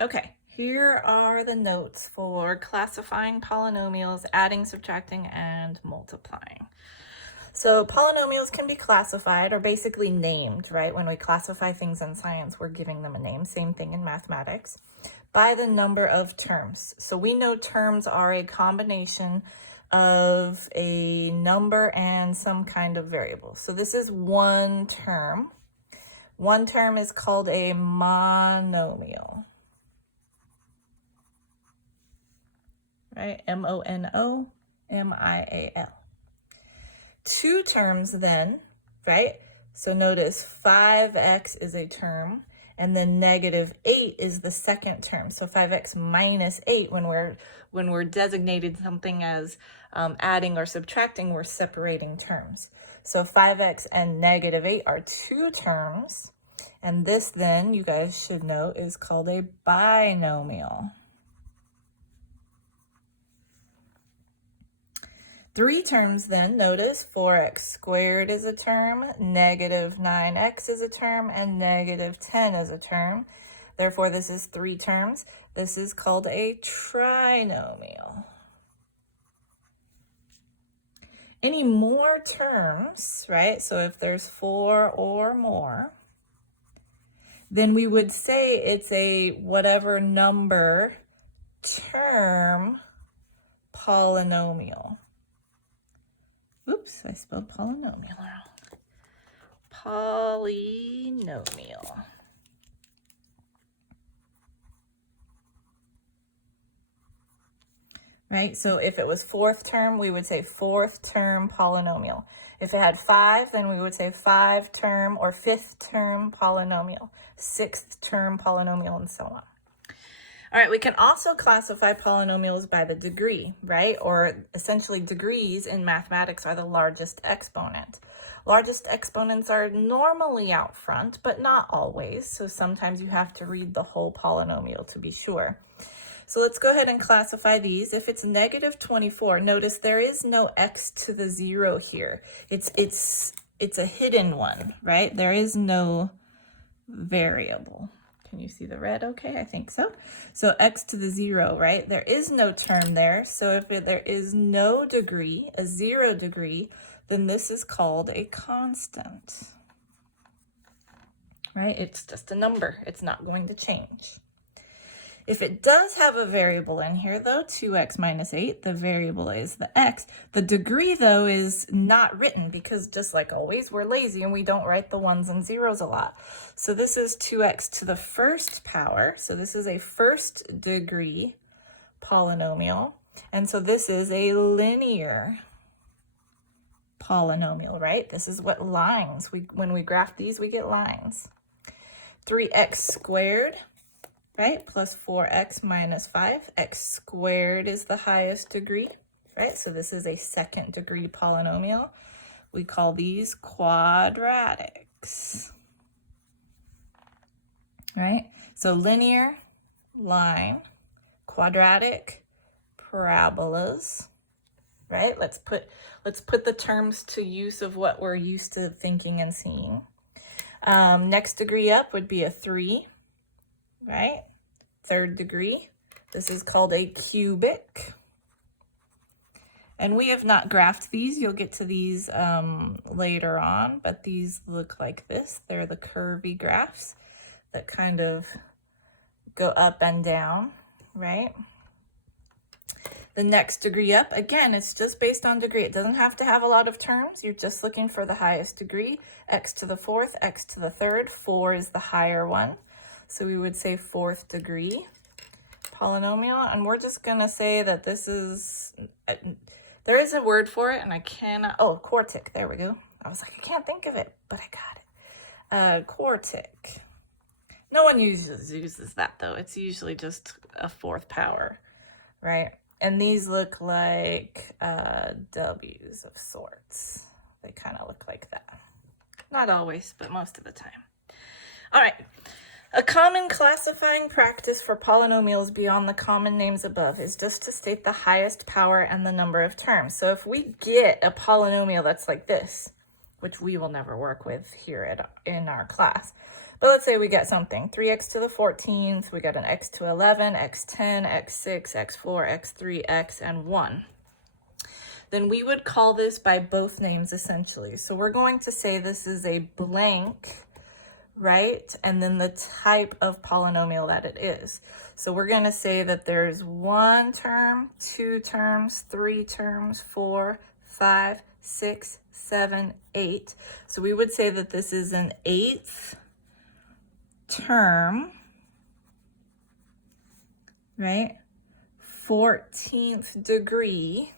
Okay, here are the notes for classifying polynomials, adding, subtracting, and multiplying. So polynomials can be classified or basically named, right? When we classify things in science, we're giving them a name. Same thing in mathematics. By the number of terms. So we know terms are a combination of a number and some kind of variable. So this is one term. One term is called a monomial. Right? M-O-N-O-M-I-A-L. Two terms then, right? So notice 5x is a term, and then negative 8 is the second term. So 5x minus 8, when we're designated something as adding or subtracting, we're separating terms. So 5x and negative 8 are two terms, and this then, you guys should know, is called a binomial. Three terms then, notice 4x squared is a term, negative 9x is a term, and negative 10 is a term. Therefore, this is three terms. This is called a trinomial. Any more terms, right? So if there's four or more, then we would say it's a whatever number term polynomial. Oops, I spelled polynomial wrong. Polynomial. Right, so if it was fourth term, we would say fourth term polynomial. If it had five, then we would say five term or fifth term polynomial, sixth term polynomial, and so on. All right, we can also classify polynomials by the degree, right? Or essentially degrees in mathematics are the largest exponent. Largest exponents are normally out front, but not always. So sometimes you have to read the whole polynomial to be sure. So let's go ahead and classify these. If it's negative 24, notice there is no x to the 0 here. It's a hidden one, right? There is no variable. Can you see the red? Okay, I think so. So x to the 0, right? There is no term there. So if there is no degree, a 0 degree, then this is called a constant, right? It's just a number. It's not going to change. If it does have a variable in here, though, 2x minus 8, the variable is the x. The degree, though, is not written because just like always, we're lazy and we don't write the ones and zeros a lot. So this is 2x to the first power. So this is a first degree polynomial. And so this is a linear polynomial, right? This is what lines, when we graph these, we get lines. 3x squared, right, plus 4x minus 5. X squared is the highest degree, right? So this is a second degree polynomial. We call these quadratics, right? So linear, line, quadratic, parabolas, right? Let's put the terms to use of what we're used to thinking and seeing. Next degree up would be a 3. Right? Third degree. This is called a cubic. And we have not graphed these. You'll get to these later on, but these look like this. They're the curvy graphs that kind of go up and down, right? The next degree up, again, it's just based on degree. It doesn't have to have a lot of terms. You're just looking for the highest degree. X to the fourth, x to the third. 4 is the higher one. So we would say fourth degree polynomial, and we're just gonna say that this is, there is a word for it and I cannot, oh, quartic, there we go. I was like, I can't think of it, but I got it. Quartic. No one uses that though. It's usually just a fourth power, right? And these look like W's of sorts. They kind of look like that. Not always, but most of the time. All right. A common classifying practice for polynomials beyond the common names above is just to state the highest power and the number of terms. So if we get a polynomial that's like this, which we will never work with here in our class, But let's say we get something, 3x to the 14th, we got an x to 11, x10, x6, x4, x3, x, and 1. Then we would call this by both names essentially. So we're going to say this is a blank, right? And then the type of polynomial that it is. So we're going to say that there's 1 term, 2 terms, 3 terms, 4, 5, 6, 7, 8. So we would say that this is an 8th term, right? 14th degree,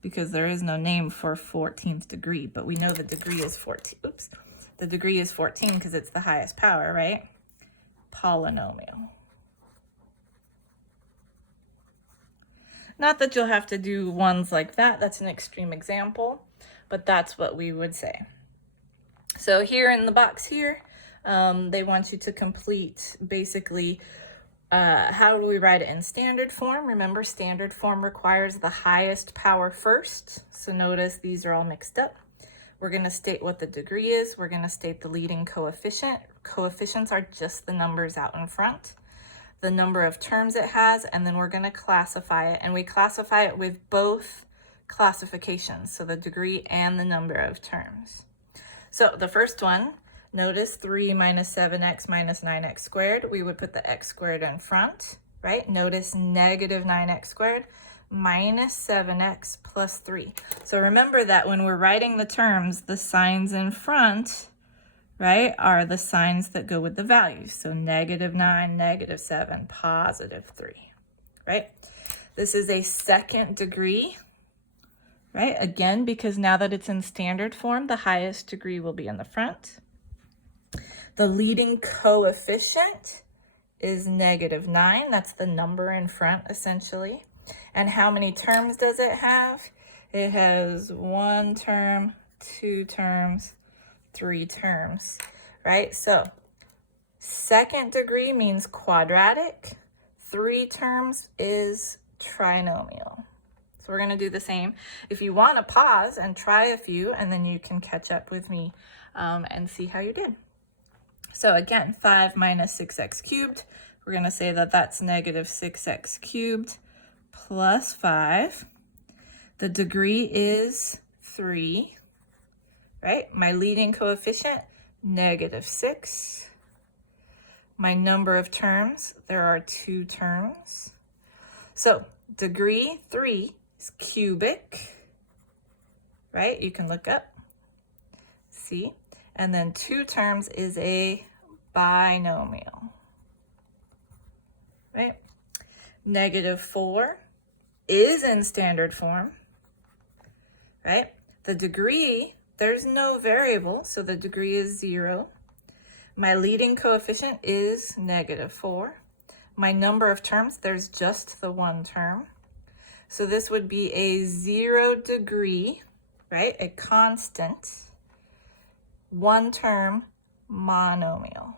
because there is no name for 14th degree, but we know the degree is 14. Oops. The degree is 14 because it's the highest power, right? Polynomial. Not that you'll have to do ones like that. That's an extreme example, but that's what we would say. So here in the box here, they want you to complete basically how do we write it in standard form? Remember, standard form requires the highest power first. So notice these are all mixed up. We're going to state what the degree is. We're going to state the leading coefficient. Coefficients are just the numbers out in front, the number of terms it has, and then we're going to classify it. And we classify it with both classifications, so the degree and the number of terms. So the first one, notice 3 minus 7x minus 9x squared. We would put the x squared in front, right? Notice negative 9x squared minus 7x plus 3. So remember that when we're writing the terms, the signs in front, right, are the signs that go with the values. So negative 9, negative 7, positive 3, right? This is a second degree, right? Again, because now that it's in standard form, the highest degree will be in the front. The leading coefficient is negative 9. That's the number in front, essentially. And how many terms does it have? It has 1 term, 2 terms, 3 terms, right? So second degree means quadratic. 3 terms is trinomial. So we're going to do the same. If you want to pause and try a few, and then you can catch up with me and see how you did. So again, 5 minus 6x cubed, we're going to say that that's negative 6x cubed plus 5. The degree is 3, right? My leading coefficient, negative 6. My number of terms, there are 2 terms. So degree 3 is cubic, right? You can look up, see? And then 2 terms is a binomial, right? Negative 4 is in standard form, right? The degree, there's no variable, so the degree is 0. My leading coefficient is negative 4. My number of terms, there's just the 1 term. So this would be a 0 degree, right? A constant, 1 term monomial.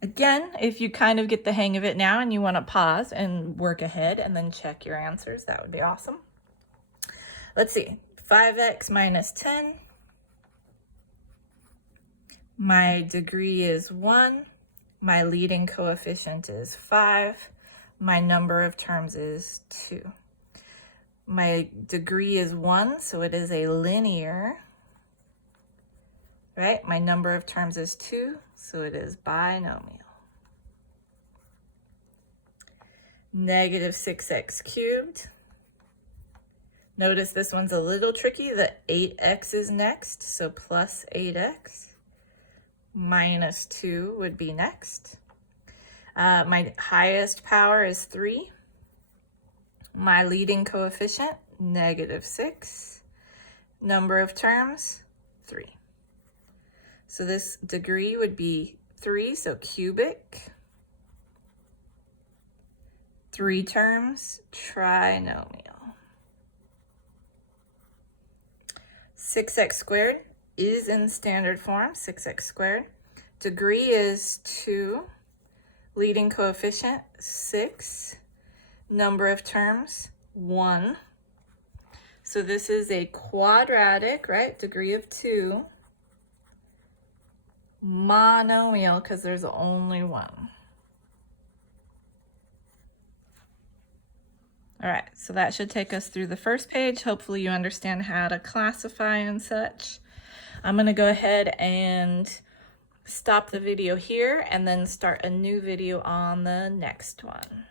Again, if you kind of get the hang of it now and you want to pause and work ahead and then check your answers, that would be awesome. Let's see, 5x minus 10. My degree is 1. My leading coefficient is 5. My number of terms is 2. My degree is 1, so it is a linear, right? My number of terms is 2, so it is binomial. Negative 6x cubed. Notice this one's a little tricky. The 8x is next, so plus 8x. Minus 2 would be next. My highest power is 3. My leading coefficient, negative 6. Number of terms, 3. So this degree would be 3, so cubic. 3 terms, trinomial. 6x squared is in standard form, 6x squared. Degree is 2. Leading coefficient, 6. Number of terms, 1. So this is a quadratic, right? Degree of 2. Monomial, because there's only 1. All right, so that should take us through the first page. Hopefully you understand how to classify and such. I'm going to go ahead and stop the video here and then start a new video on the next one.